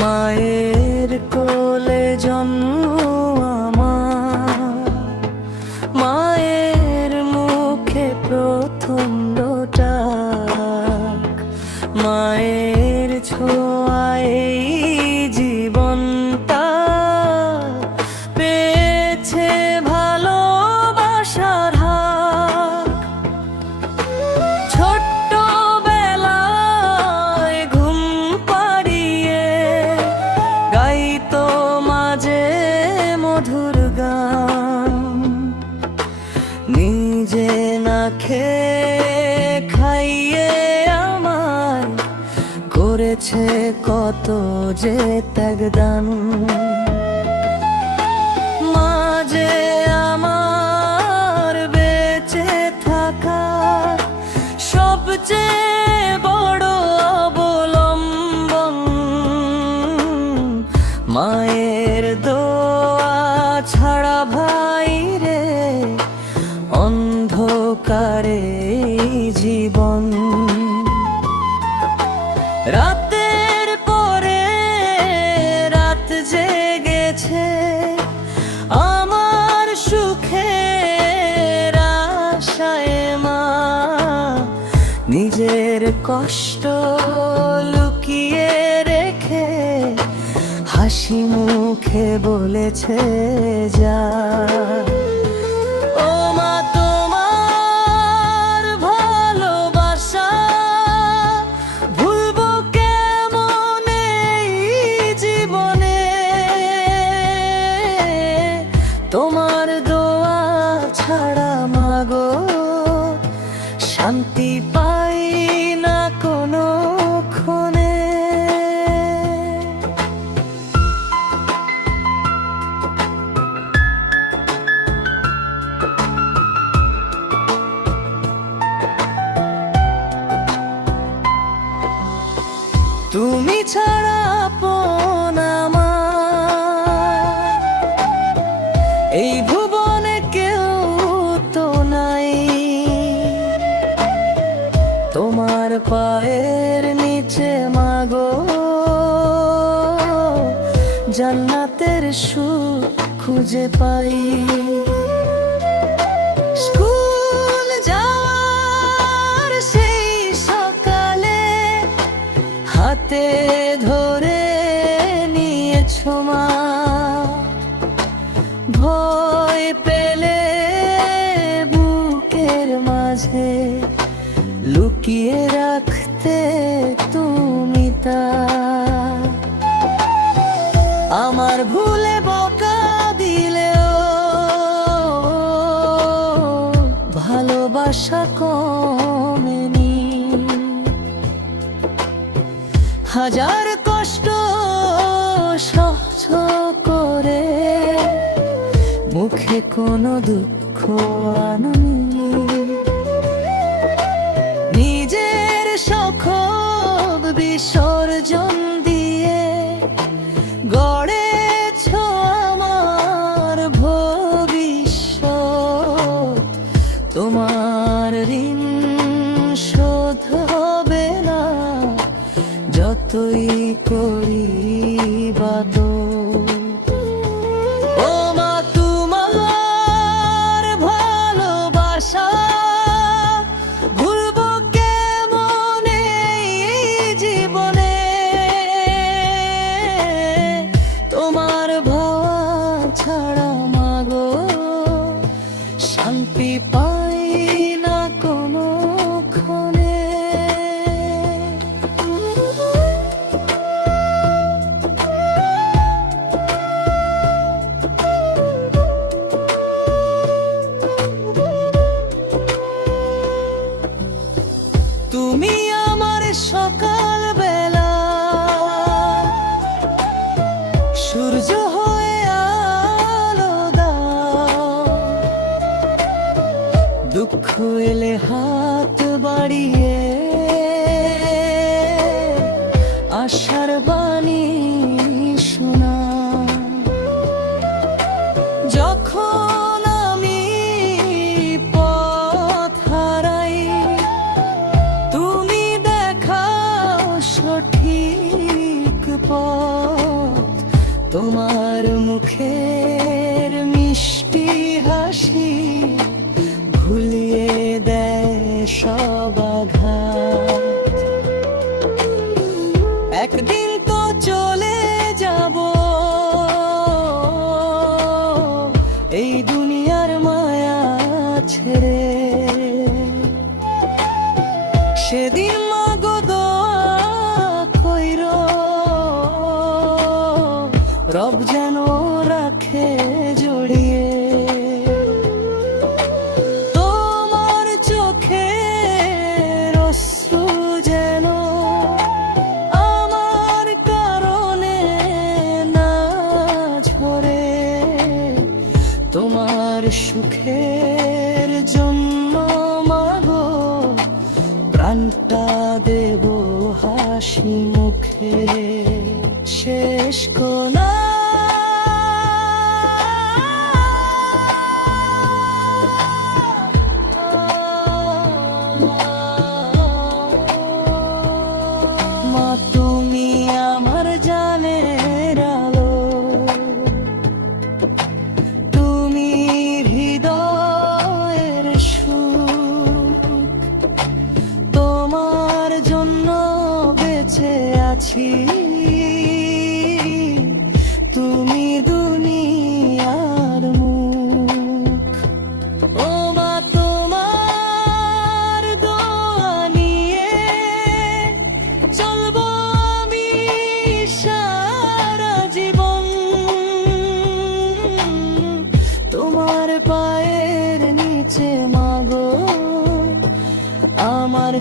মায়ের কোলে জন্ম আমার, মায়ের মুখে প্রথম ডাক, মায়ের ছোঁয়ায় এই জীবনটা পেয়েছে ভালোবাসার হাক। ছোট্টবেলায় ঘুম পাড়িয়ে গাইতো মাঝে মধুর গান, নিজে না খেয়ে খাইয়ে আমায় করেছে কত যে ত্যাগদান। মাঝে আমার বেঁচে থাকা সবচেয়ে বড় অবলম্বন, মায়ের দোয়া ছাড়া ভাই রে অন্ধকারে জীবন। রাতের পরে রাত জেগেছে আমার সুখের আশায়, মা নিজের কষ্ট লুকিয়ে রেখে হাসি মুখে বলেছে যা। ও মা তোমার ভালোবাসা ভুলবো কেমন এই জীবনে, তোমার দোয়া ছাড়া মাগো শান্তি পাই না কোনো ক্ষণে। তুমি ছাড়া আপন আমার এই ভুবনে কেউ তো নাই, তোমার পায়ের নিচে মাগো জান্নাতের সুখ খুঁজে পাই। স্কুল যাওয়ার সেই সকালে হাতে ধরে নিয়েছো মা, ভয় পেলে বুকের মাঝে লুকিয়ে রাখতে তুমি তা। আমার ভুলে বকা দিলেও ভালোবাসা কমেনি, হাজার কষ্ট সহ্য করে মুখে কোনো দুঃখ আননি, নিজের শখব বিসর্জন দিয়ে গড়েছ আমার ভবিষ্যৎ। তোমার ঋণ শোধ হবে না যতই করি বাদর। ও মা তোমার ভালোবাসা ভুলবো কেমন এই জীবনে, তোমার ভাবা ছাড়া মাগো শান্তি পাই না কোনো ক্ষণে। তুমি আমার সকাল বেলা সূর্য হয়ে আলো দাও, দুঃখ এলে হাত বাড়িয়ে আশার বাণী শোনা। যখন আমি পথ হারাই তুমি দেখাও সঠিক পথ, পথ, তোমার মুখের মিষ্টি হাসি ভুলিয়ে দেয় সব আঘাত। একদিন তো চলে যাব এই দুনিয়ার মায়া ছেড়ে, সেদিন মাগো দোয়া কইরো রব যেন রাখে জড়িয়ে। তোমার চোখের অশ্রু যেন আমার কারণে না ঝরে, তোমার সুখের জন্য মাগো প্রাণটা দেব হাসি মুখে। শেষ কোনা মা, তুমি আমার জানের আলো, তুমি হৃদয়ের সুখ, তোমার জন্য বেঁচে আছি, তুমি দুনিয়ার মুখ। ও মা, তোমার দোয়া নিয়ে চলবো আমি সারা জীবন, তোমার পায়ের নিচে মাগো আমার